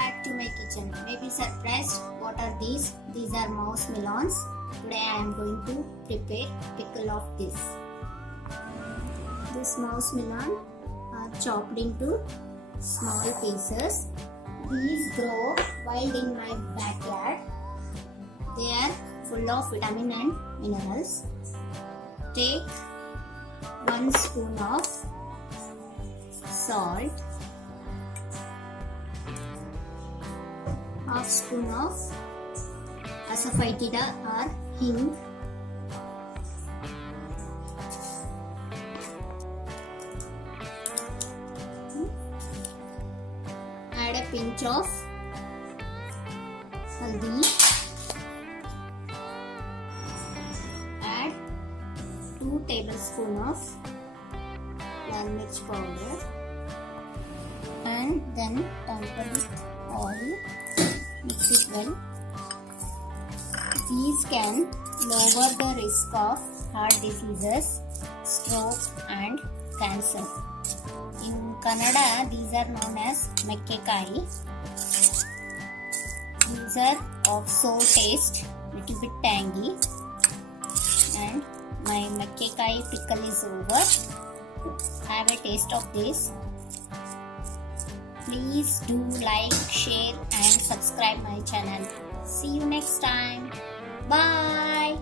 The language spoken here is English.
back to my kitchen. You may be surprised, what are these? These are mouse melons. Today I am going to prepare pickle of this. This mouse melon are chopped into small pieces. These grow wild in my backyard. They are full of vitamin and minerals. Take 1 spoon of salt, half spoon of asafoetida or hing, add a pinch of haldi, add 2 tablespoons of lal mirch powder and then temper with oil. Mix it well. These can lower the risk of heart diseases, stroke and cancer. In Kannada, these are known as mekkekai. These are of sour taste, little bit tangy. And my mekkekai pickle is over. Have a taste of this. Please do like, share and subscribe my channel. See you next time. Bye.